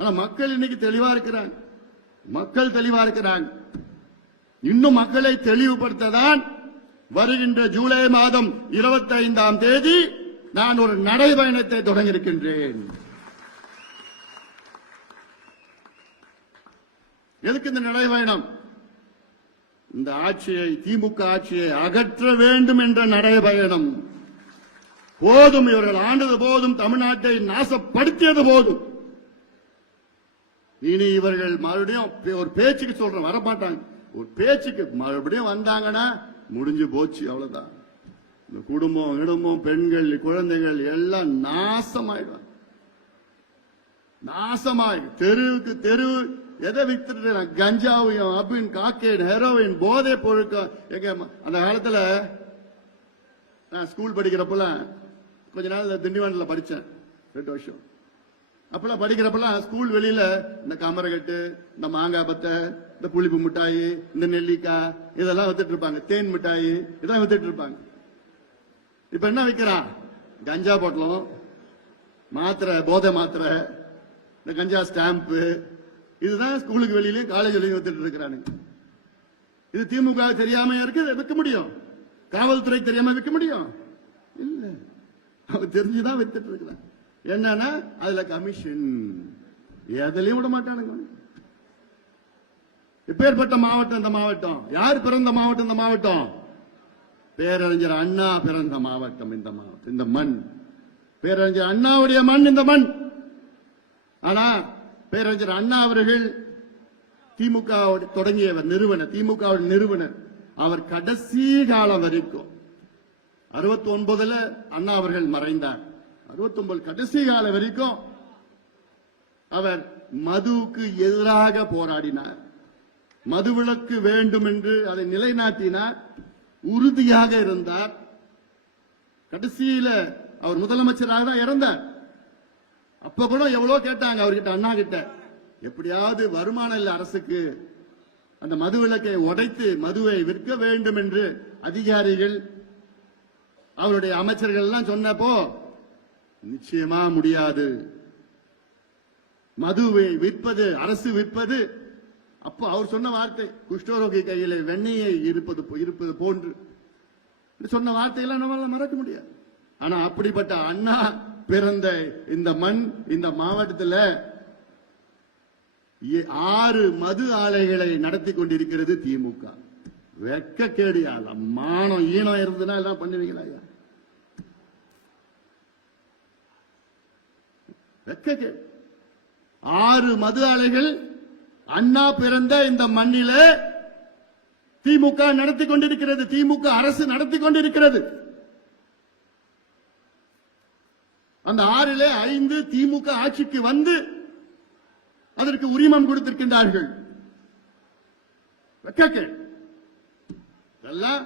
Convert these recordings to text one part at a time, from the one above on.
ஆனா மக்கள் இன்னைக்கு தெளிவா இருக்கிறாங்க. மக்கள் தெளிவா இருக்கிறாங்க. இன்னும் மக்களை தெளிவுபடுத்ததான் வருகின்ற ஜூலை மாதம் 25ஆம் தேதி நான் ஒரு நடைபயணத்தை தொடங்க இருக்கின்றேன். எதுக்கு இந்த நடைபயணம்? இந்த ஆட்சியை, திமுக ஆட்சியை அகற்ற வேண்டும் என்ற நடைபயணம். போதும், இவர்கள் ஆண்டது போதும், தமிழ்நாட்டை நாசப்படுத்தியது போதும். இனி இவர்கள் மறுபடியும் ஒரு பேச்சுக்கு சொல்றேன், வரமாட்டாங்க. ஒரு பேச்சுக்கு மறுபடியும் வந்தாங்கன்னா முடிஞ்சு போச்சு, அவ்வளவுதான். இந்த குடும்பம், பெண்கள், குழந்தைகள் எல்லாம் நாசமாயிடும். நாசமாய் தெருவுக்கு தெருவு எதை வித்துட்டு, கஞ்சாவையும், அபின், காக்கேன், ஹெரோயின், போதை பொருட்கள். எங்க அந்த காலத்துல நான் ஸ்கூல் படிக்கிறப்பல கொஞ்ச நாள் திண்டிவனத்துல படிச்சேன், 2 வருஷம். அப்பெல்லாம் படிக்கிறப்பெல்லாம் ஸ்கூல் வெளியில இந்த கமரகட்டு, இந்த மாங்காய் பத்தை, இந்த புளிப்பு மிட்டாயி, இந்த நெல்லிக்காய் இதெல்லாம் வித்துட்டு இருப்பாங்க. தேன் மிட்டாயி இதெல்லாம் வித்துட்டு இருப்பாங்க. இப்ப என்ன விற்கிறான்? கஞ்சா பொட்டலம், மாத்திரை, போதை மாத்திரை, இந்த கஞ்சா ஸ்டாம்பு, இதுதான் ஸ்கூலுக்கு வெளியிலயும் காலேஜ்லயும் வித்துட்டு இருக்கிறானுங்க. இது திமுக தெரியாம இருக்கு விற்க முடியும்? காவல்துறை தெரியாம விற்க முடியும்? இல்ல, அவங்க தெரிஞ்சுதான் வித்துட்டு இருக்கிறாங்க. என்னன்னா அதுல கமிஷன், எதுலயும் விட மாட்டானுங்க. இப்பேற்பட்ட மாவட்டம் இந்த மாவட்டம். யார் பிறந்த மாவட்டம் இந்த மாவட்டம்? பேரறிஞர் அண்ணா பிறந்த மாவட்டம் இந்த மாவட்டம், இந்த மண். பேரறிஞர் அண்ணாவுடைய மண் இந்த மண். ஆனா பேரறிஞர் அண்ணா அவர்கள் திமுக தொடங்கியவர், நிறுவனர், திமுக நிறுவனர். அவர் கடைசி காலம் வரைக்கும் 69ல அண்ணா அவர்கள் மறைந்தார். 69 கடைசி காலம் வரைக்கும் அவர் மதுவுக்கு எதிராக போராடினார். மதுவிலக்கு வேண்டும் என்று அதை நிலைநாட்டினார். உறுதியாக இருந்தார். கடைசியில அவர் முதலமைச்சராக தான் இறந்தார். அப்ப கூட எவ்வளவு கேட்டாங்க அவர்கிட்ட, அண்ணா கிட்ட, எப்படியாவது வருமான இல்ல அரசுக்கு, அந்த மதுவிலக்கை உடைத்து மதுவை விற்க வேண்டும் என்று அதிகாரிகள், அவருடைய அமைச்சர்கள் எல்லாம் சொன்னப்போ நிச்சயமா முடியாது, மதுவை விற்பது அரசு விற்பது. அப்போ அவர் சொன்ன வார்த்தை, குஷ்டரோகி கையில வெண்ணெயை இருப்பது போன்று சொன்ன வார்த்தையெல்லாம் நம்மளால மறக்க முடியாது. ஆனா அப்படிப்பட்ட அண்ணா பிறந்த இந்த மண், இந்த மாவட்டத்தில் 6 மது ஆலைகளை நடத்தி கொண்டிருக்கிறது திமுக. வெட்கக்கேடு. மானம் ஈனம் இருந்ததுன்னா எல்லாம் பண்ணுவீங்களா? வெட்கக்கேடு. 6 மது ஆலைகள் அண்ணா பிறந்த இந்த மண்ணில திமுக நடத்தி கொண்டிருக்கிறது, திமுக அரசு நடத்தி கொண்டிருக்கிறது. அந்த 6ல 5 திமுக ஆட்சிக்கு வந்து அதற்கு உரிமம் கொடுத்திருக்கின்றார்கள். எல்லாம்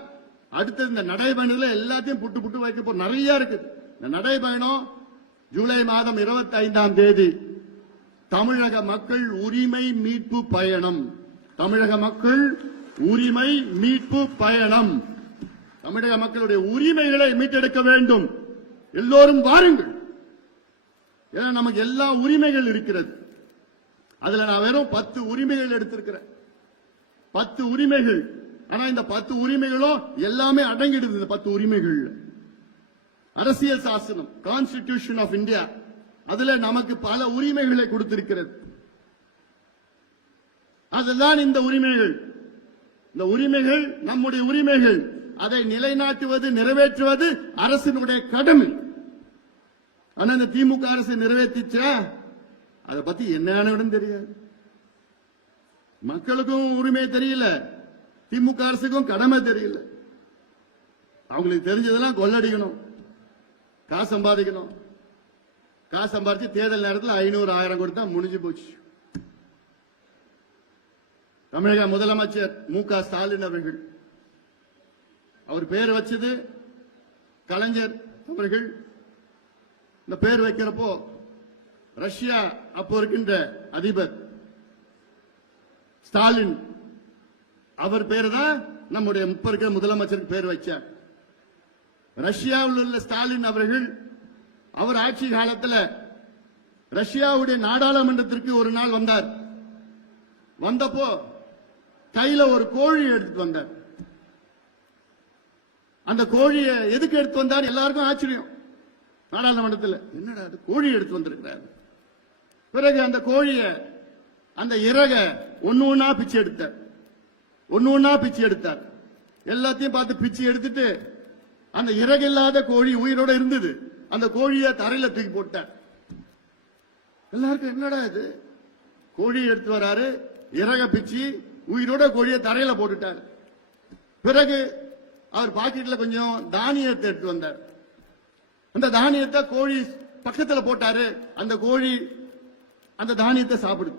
அடுத்தது இந்த நடைபயணத்தில் எல்லாத்தையும் புட்டு புட்டு வைக்க போற நிறைய இருக்கு. இந்த நடைபயணம் ஜூலை மாதம் 25ஆம் தேதி தமிழக மக்கள் உரிமை மீட்பு பயணம். தமிழக மக்கள் உரிமை மீட்பு பயணம். தமிழக மக்களுடைய உரிமைகளை மீட்டெடுக்க வேண்டும். எல்லோரும் வாருங்கள். ஏன்னா நமக்கு எல்லா உரிமைகள் இருக்கிறது. அதுல நான் வெறும் 10 உரிமைகள் எடுத்திருக்கிறேன். 10 உரிமைகள். ஆனா இந்த 10 உரிமைகளும் எல்லாமே அடங்கிடுது. இந்த 10 உரிமைகள் அரசியல் சாசனம், கான்ஸ்டிடியூஷன் ஆஃப் இந்தியா, அதுல நமக்கு பல உரிமைகளை கொடுத்திருக்கிறது. அதுதான் இந்த உரிமைகள். இந்த உரிமைகள் நம்முடைய உரிமைகள். அதை நிலைநாட்டுவது, நிறைவேற்றுவது அரசினுடைய கடமை. ஆனா இந்த திமுக அரசு நிறைவேற்றிச்சா அதை பத்தி என்னன்னு தெரியாது. மக்களுக்கும் உரிமை தெரியல, திமுக அரசுக்கும் கடமை தெரியல. அவங்களுக்கு தெரிஞ்சதெல்லாம் கொள்ளடிக்கணும், காசு சம்பாதிக்கணும். காசு சம்பாதிச்சு தேர்தல் நேரத்தில் 500 1000 கொடுத்தா முடிஞ்சு போச்சு. தமிழக முதலமைச்சர் மு.க. ஸ்டாலின் அவர்கள், அவர் பேர் வச்சது கலைஞர் அவர்கள். இந்த பேர் வைக்கிறப்போ ரஷ்யா அப்போ இருக்கின்ற அதிபர் ஸ்டாலின் அவர் பேர் தான் நம்முடைய இருக்கிற முதலமைச்சருக்கு பேர் வச்சார். ரஷ்யாவில் உள்ள ஸ்டாலின் அவர்கள் அவர் ஆட்சி காலத்தில் ரஷ்யாவுடைய நாடாளுமன்றத்திற்கு ஒரு நாள் வந்தார். வந்தப்போ கையில ஒரு கோழி எடுத்துட்டு வந்தார். அந்த கோழியை எதுக்கு எடுத்து வந்தார்? எல்லாருக்கும் ஆச்சரியம். நாடாளுமன்றத்தில் என்னடா அது கோழி எடுத்து வந்திருக்கிறார். பிறகு அந்த கோழிய அந்த இறக ஒன்னு ஒன்னா பிச்சு எடுத்தார். ஒன்னு ஒன்னா பிச்சு எடுத்தார். எல்லாத்தையும் பார்த்து பிச்சு எடுத்துட்டு அந்த இறகு இல்லாத கோழி உயிரோட இருந்தது. அந்த கோழியை தரையில தூக்கி போட்டார். எல்லாருக்கும் என்னடா இது, கோழி எடுத்து வராரு, இறக பிச்சு உயிரோட கோழியை தரையில போட்டுட்டார். பிறகு அவர் பாக்கெட்ல கொஞ்சம் தானியத்தை எடுத்து வந்தார். அந்த தானியத்தை கோழி பக்கத்துல போட்டாரு. அந்த கோழி அந்த தானியத்தை சாப்பிடுது.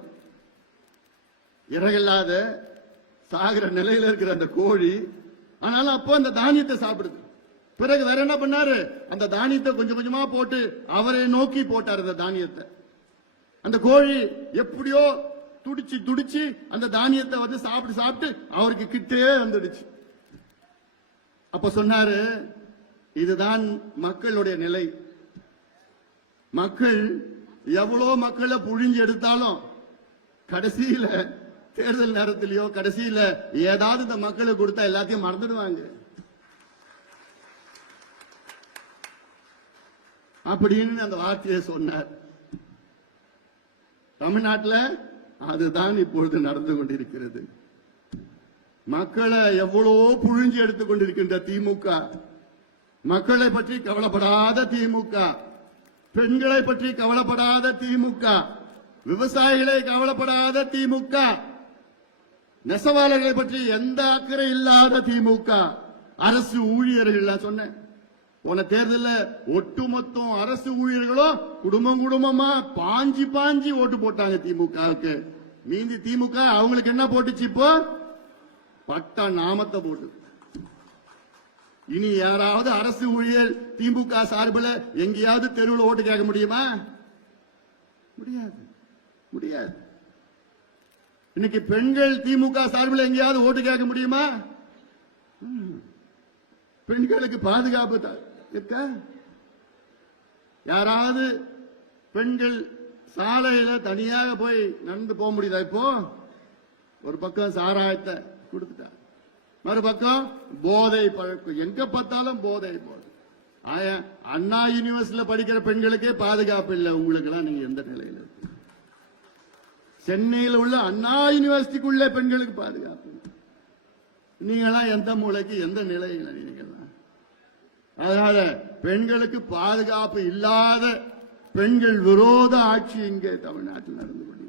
இறகில்லாத சாகிற நிலையில இருக்கிற அந்த கோழி ஆனாலும் அப்போ அந்த தானியத்தை சாப்பிடுது. பிறகு வேற என்ன பண்ணாரு? அந்த தானியத்தை கொஞ்சம் கொஞ்சமா போட்டு அவரை நோக்கி போட்டார். அந்த தானியத்தை அந்த கோழி எப்படியோ துடிச்சு துடிச்சு அந்த தானியத்தை வந்து சாப்பிட்டு சாப்பிட்டு அவருக்கு கிட்டே வந்துடுச்சு. அப்ப சொன்னாரு, இதுதான் மக்களுடைய நிலை. மக்கள் எவ்வளவு மக்களை புழிஞ்சு எடுத்தாலும் கடைசியில தேர்தல் நேரத்திலேயோ கடைசியில ஏதாவது இந்த மக்களுக்கு கொடுத்தா எல்லாத்தையும் மறந்துடுவாங்க. அப்படின்னு அந்த வார்த்தையை சொன்னார். தமிழ்நாட்டில் அதுதான் இப்பொழுது நடந்து கொண்டிருக்கிறது. மக்களை எவ்வளவோ புழிஞ்சு எடுத்துக் கொண்டிருக்கின்ற திமுக, மக்களை பற்றி கவலைப்படாத திமுக, பெண்களை பற்றி கவலைப்படாத திமுக, விவசாயிகளை கவலைப்படாத திமுக, நெசவாளர்களை பற்றி எந்த அக்கறை இல்லாத திமுக, அரசு ஊழியர்கள் சொன்னேன். போன தேர்தலில் ஒட்டுமொத்தம் அரசு ஊழியர்களும் குடும்பம் குடும்பமா பாஞ்சி பாஞ்சி ஓட்டு போட்டாங்க திமுகவுக்கு. மீதி திமுக அவங்களுக்கு என்ன போட்டுச்சு? இப்போ பட்ட நாமத்தை போட்டு. இனி யாராவது அரசு ஊழியர் திமுக சார்பில் எங்கேயாவது தெருவில் ஓட்டு கேட்க முடியுமா? முடியாது, முடியாது. இன்னைக்கு பெண்கள் திமுக சார்பில் எங்கேயாவது ஓட்டு கேட்க முடியுமா? பெண்களுக்கு பாதுகாப்பு இருக்கா? யாராவது பெண்கள் சாலையில தனியாக போய் நடந்து போக முடியுதா? இப்போ ஒரு பக்கம் சாராயத்தை கொடுத்துட்டா, மறுபக்கம் போதை பழக்கம். எங்க பார்த்தாலும் போதை போதை. அண்ணா யூனிவர்சிட்டியில படிக்கிற பெண்களுக்கே பாதுகாப்பு இல்லை. உங்களுக்கு எல்லாம் நீங்க எந்த நிலையில இருக்கு? சென்னையில் உள்ள அண்ணா யூனிவர்சிட்டிக்குள்ள பெண்களுக்கு பாதுகாப்பு. நீங்களாம் எந்த மூலைக்கு எந்த நிலையில நீங்களாம்? அதனால பெண்களுக்கு பாதுகாப்பு இல்லாத பெண்கள் விரோத ஆட்சி இங்கே தமிழ்நாட்டில் நடந்து கொண்டு